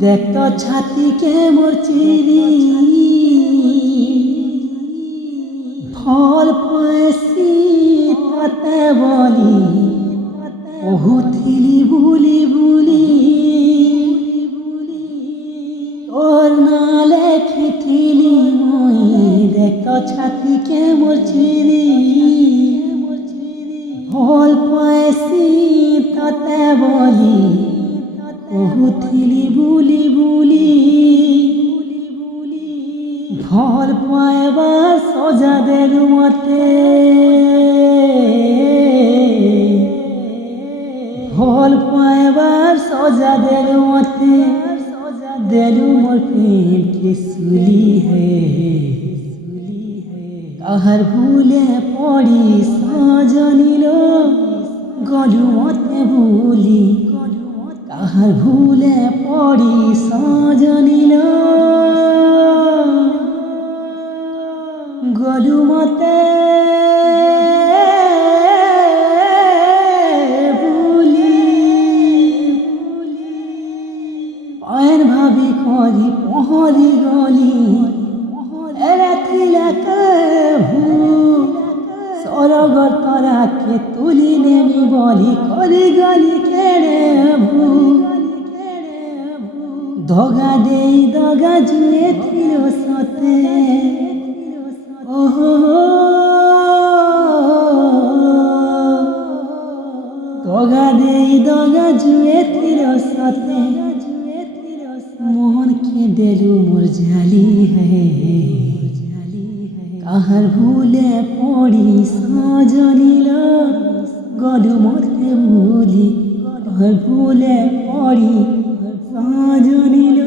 দেখ তো ছাতিকে মোর চিরি ফল পয়সি তাতে বলি বহুথিলি বুলি বুলি তোর না লেখিথিলি মই দেখ তো ছাতিকে মোর চিরি ফল পয়সি তাতে বলি বহুথিলি বুলি বুলি ফল পাইবার সজা দেলু মতে ফল পাইবার সজা দেলু মতে দেলু মোর প্রেম के सुली है কাহার ভুলে পড়ি সজনিল গলু মতে ভুলি কাহার ভুলে পড়ি সজনিল গলু মতে ভুলি পায়ের ভাবি করি পহরি গলি এরাথিলা ভু সরগর তরাকে তুলি নেমি বলি করি গলি কেড়ে ভু দগা দেই দগা জুয়ে থিল সতে ওহো দগা দেই দগা জুয়ে থিল সতে মোহন के দেলু মোর জালি है কাহার ভুলে পড়ি সজনিল গলু মতে ভুলি কাহার ভুলে পড়ি সজনিল